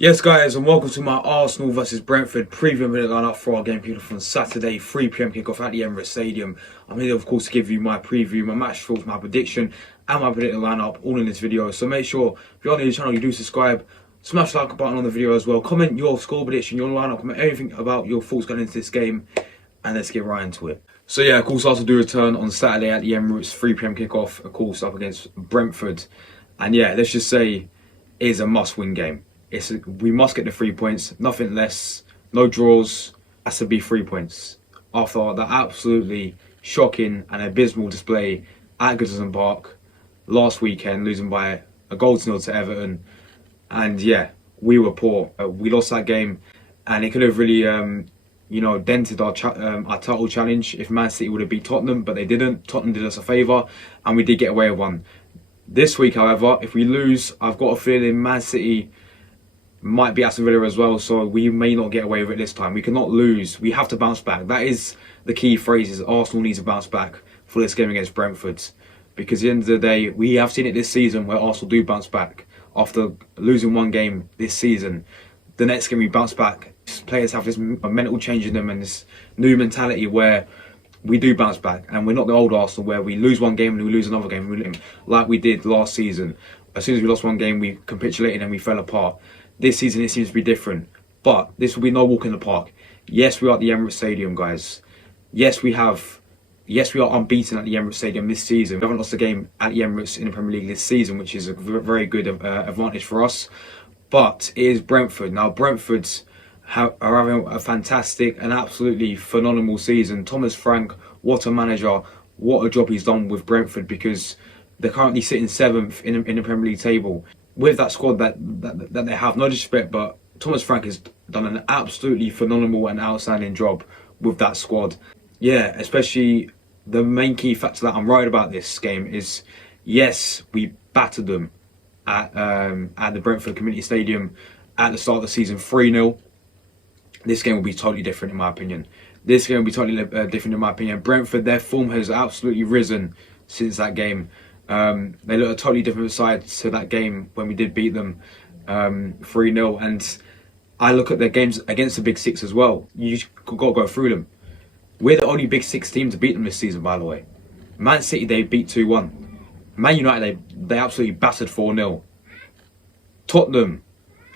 Yes, guys, and welcome to my Arsenal versus Brentford preview video lineup for our game kickoff on Saturday, 3 p.m. kickoff at the Emirates Stadium. I'm here, of course, to give you my preview, my match thoughts, my prediction, and my predicted lineup all in this video. So make sure, if you're new to the channel, you do subscribe, smash the like button on the video as well, comment your score prediction, your lineup, comment everything about your thoughts going into this game, and let's get right into it. So yeah, of course, Arsenal do return on Saturday at the Emirates, 3 p.m. kickoff, of course, up against Brentford. And yeah, let's just say it is a must-win game. We must get the 3 points, nothing less, no draws, has to be 3 points. After that absolutely shocking and abysmal display at Goodison Park last weekend, losing by a goal to nil to Everton. And yeah, we were poor. We lost that game, and it could have really, dented our title challenge if Man City would have beat Tottenham, but they didn't. Tottenham did us a favour, and we did get away with one. This week, however, if we lose, I've got a feeling Man City might be Aston Villa as well, so we may not get away with it this time. We cannot lose. We have to bounce back. That is the key phrase, is Arsenal needs to bounce back for this game against Brentford. Because at the end of the day, we have seen it this season where Arsenal do bounce back. After losing one game this season, the next game we bounce back. Players have this mental change in them and this new mentality where we do bounce back. And we're not the old Arsenal where we lose one game and we lose another game, like we did last season. As soon as we lost one game, we capitulated and we fell apart. This season, it seems to be different. But this will be no walk in the park. Yes, we are at the Emirates Stadium, guys. Yes, we are unbeaten at the Emirates Stadium this season. We haven't lost a game at the Emirates in the Premier League this season, which is a very good advantage for us. But it is Brentford. Now, Brentford are having a fantastic and absolutely phenomenal season. Thomas Frank, what a manager. What a job he's done with Brentford, because they're currently sitting 7th in the Premier League table. With that squad that they have, no disrespect, but Thomas Frank has done an absolutely phenomenal and outstanding job with that squad. Yeah, especially the main key factor that I'm worried about this game is, yes, we battered them at the Brentford Community Stadium at the start of the season 3-0. This game will be totally different in my opinion. Brentford, their form has absolutely risen since that game. They look a totally different side to that game when we did beat them 3-0. And I look at their games against the Big Six as well. You just got to go through them. We're the only Big Six team to beat them this season, by the way. Man City, they beat 2-1. Man United, they absolutely battered 4-0. Tottenham,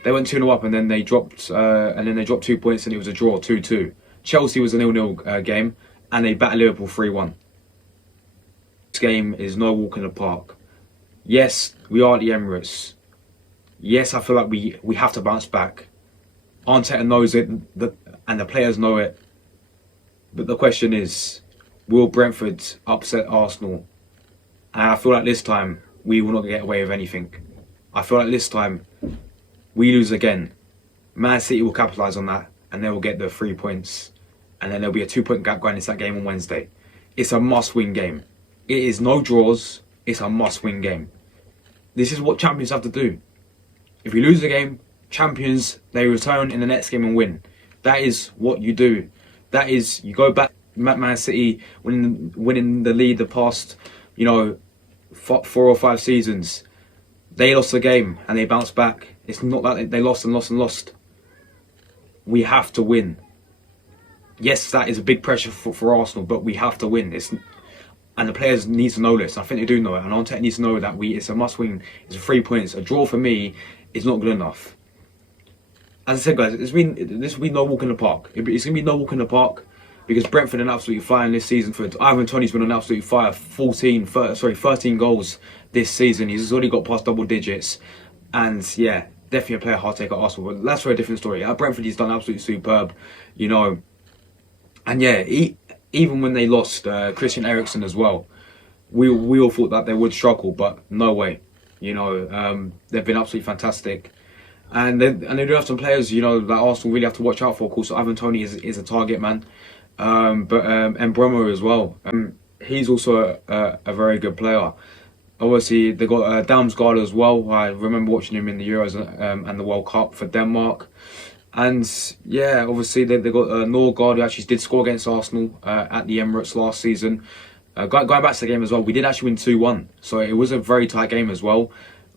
they went 2-0 up and then they dropped 2 points and it was a draw, 2-2. Chelsea was a 0-0 game and they battered Liverpool 3-1. This game is no walk in the park. Yes, we are at the Emirates. Yes, I feel like we have to bounce back. Arteta knows it, and the players know it. But the question is, will Brentford upset Arsenal? And I feel like this time we will not get away with anything. I feel like this time we lose again. Man City will capitalise on that, and they will get the 3 points, and then there'll be a 2-point gap going into that game on Wednesday. It's a must-win game. It is no draws. It's a must-win game. This is what champions have to do. If you lose the game, champions, they return in the next game and win. That is what you do. That is, you go back. Man City winning the lead the past, 4 or 5 seasons. They lost the game and they bounced back. It's not that they lost and lost. We have to win. Yes, that is a big pressure for Arsenal, but we have to win. And the players need to know this. I think they do know it. And Arteta needs to know that it's a must-win. It's 3 points. A draw for me is not good enough. As I said, guys, this will be no walk in the park. It's going to be no walk in the park because Brentford are absolutely flying this season. Ivan Toney's been on absolute fire. 13 goals this season. He's already got past double digits. And yeah, definitely a player hard to take at Arsenal. But that's for a different story. At Brentford, he's done absolutely superb. And yeah, even when they lost Christian Eriksen as well, we all thought that they would struggle, but no way. They've been absolutely fantastic, and they do have some players, that Arsenal really have to watch out for. Of course, Ivan Toney is a target man, and Bromo as well. He's also a very good player. Obviously, they got Damsgaard as well. I remember watching him in the Euros and the World Cup for Denmark. And yeah, obviously they got Norgard, who actually did score against Arsenal at the Emirates last season. Going back to the game as well, we did actually win 2-1, so it was a very tight game as well.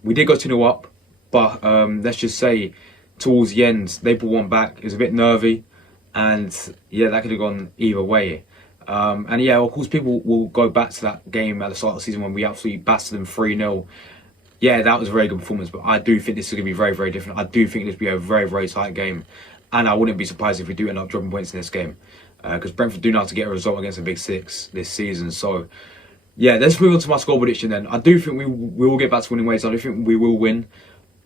We did go 2-0 up, but let's just say towards the end, they put one back. It was a bit nervy, and yeah, that could have gone either way. And yeah, of course, people will go back to that game at the start of the season when we absolutely battered them 3-0. Yeah, that was a very good performance, but I do think this is going to be very, very different. I do think this will be a very, very tight game, and I wouldn't be surprised if we do end up dropping points in this game, because Brentford do know how to get a result against the Big Six this season. So yeah, let's move on to my score prediction then. I do think we will get back to winning ways. I do think we will win,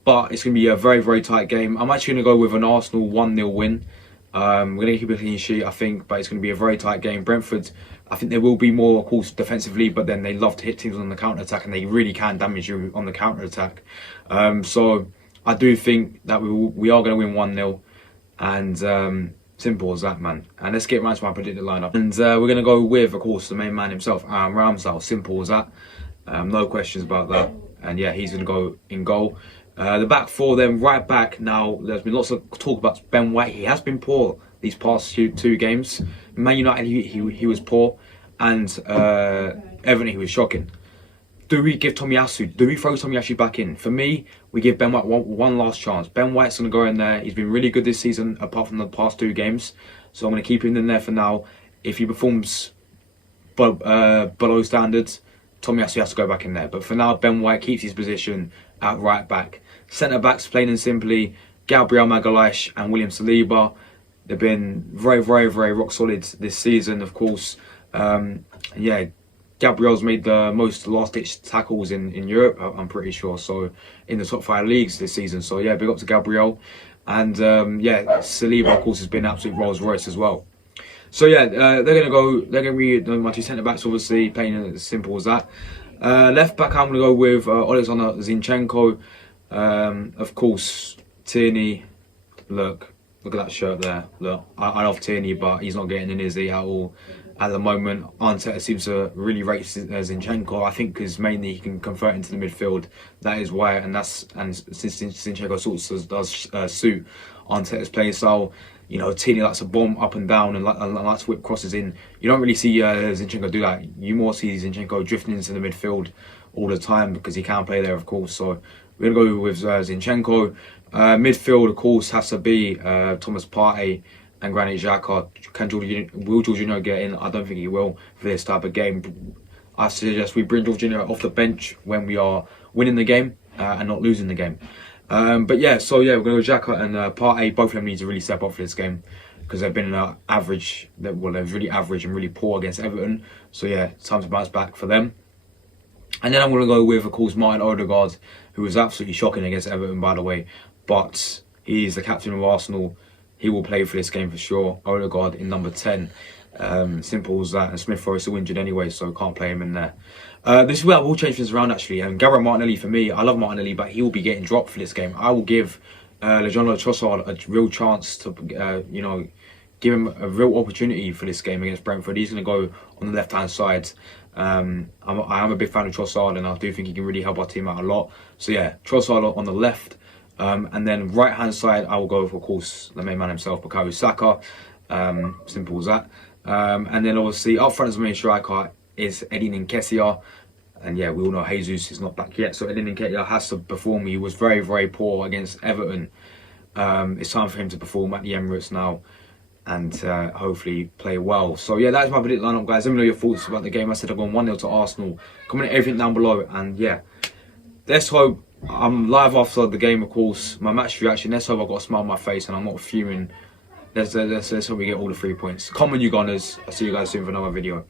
but it's going to be a very, very tight game. I'm actually going to go with an Arsenal 1-0 win. We're going to keep a clean sheet, I think, but it's going to be a very tight game. Brentford, I think they will be more, of course, defensively, but then they love to hit teams on the counter-attack, and they really can damage you on the counter-attack. So I do think that we are going to win 1-0, and simple as that, man. And let's get right to my predicted lineup. And we're going to go with, of course, the main man himself, Ramsdale. Simple as that. No questions about that. And yeah, he's going to go in goal. The back four, then right back. Now, there's been lots of talk about Ben White. He has been poor these past two games. Man United, he was poor, and Everton, he was shocking. Do we give Tomiyasu? Do we throw Tomiyasu back in? For me, we give Ben White one last chance. Ben White's going to go in there. He's been really good this season, apart from the past 2 games. So I'm going to keep him in there for now. If he performs below standards, Tomiyasu has to go back in there. But for now, Ben White keeps his position at right back. Centre backs, plain and simply, Gabriel Magalhaes and William Saliba. They've been very, very, very rock solid this season, of course. Yeah, Gabriel's made the most last-ditch tackles in Europe, I'm pretty sure. So in the top 5 leagues this season. So yeah, big up to Gabriel. And yeah, Saliba, of course, has been absolute Rolls Royce as well. So yeah, they're gonna be my 2 centre backs, obviously, playing as simple as that. Left back, I'm gonna go with Alexander Zinchenko. Of course, Tierney. Look at that shirt there. Look, I love Tierney, but he's not getting in, is he, at all at the moment? Arteta seems to really rate Zinchenko. I think because mainly he can convert into the midfield. That is why, and since Zinchenko sort of does suit Arteta's play style. You know, Tierney likes to bomb up and down and likes to whip crosses in. You don't really see Zinchenko do that. You more see Zinchenko drifting into the midfield all the time because he can play there, of course. So we're going to go with Zinchenko. Midfield, of course, has to be Thomas Partey and Granit Xhaka. Will Jorginho get in? I don't think he will for this type of game. I suggest we bring Jorginho off the bench when we are winning the game and not losing the game. But yeah, so yeah, we're going to go Xhaka and Partey. Both of them need to really step up for this game because they've been average. They're really average and really poor against Everton. So yeah, time to bounce back for them. And then I'm going to go with, of course, Martin Odegaard, who was absolutely shocking against Everton, by the way. But he's the captain of Arsenal. He will play for this game for sure. Odegaard in number 10. Simple as that. And Smith Rowe is still injured anyway, so can't play him in there. This is where I will change things around, actually. And Gabriel Martinelli, for me, I love Martinelli, but he will be getting dropped for this game. I will give Leandro Trossard a real chance to, you know, give him a real opportunity for this game against Brentford. He's going to go on the left-hand side. I am a big fan of Trossard, and I do think he can really help our team out a lot. So yeah, Trossard on the left. And then right-hand side, I will go with, of course, the main man himself, Bukayo Saka. Simple as that. And then obviously up front as the main striker is Edin Nketiah. And yeah, we all know Jesus is not back yet, so Edin Nketiah has to perform. He was very, very poor against Everton. It's time for him to perform at the Emirates now and hopefully play well. So yeah, that's my predict lineup, guys. Let me know your thoughts about the game. I said I've gone 1-0 to Arsenal. Comment everything down below, and yeah, let's hope. I'm live after the game, of course. My match reaction. Let's hope I've got a smile on my face and I'm not fuming. Let's hope we get all the 3 points. Come on, you Gunners. I'll see you guys soon for another video.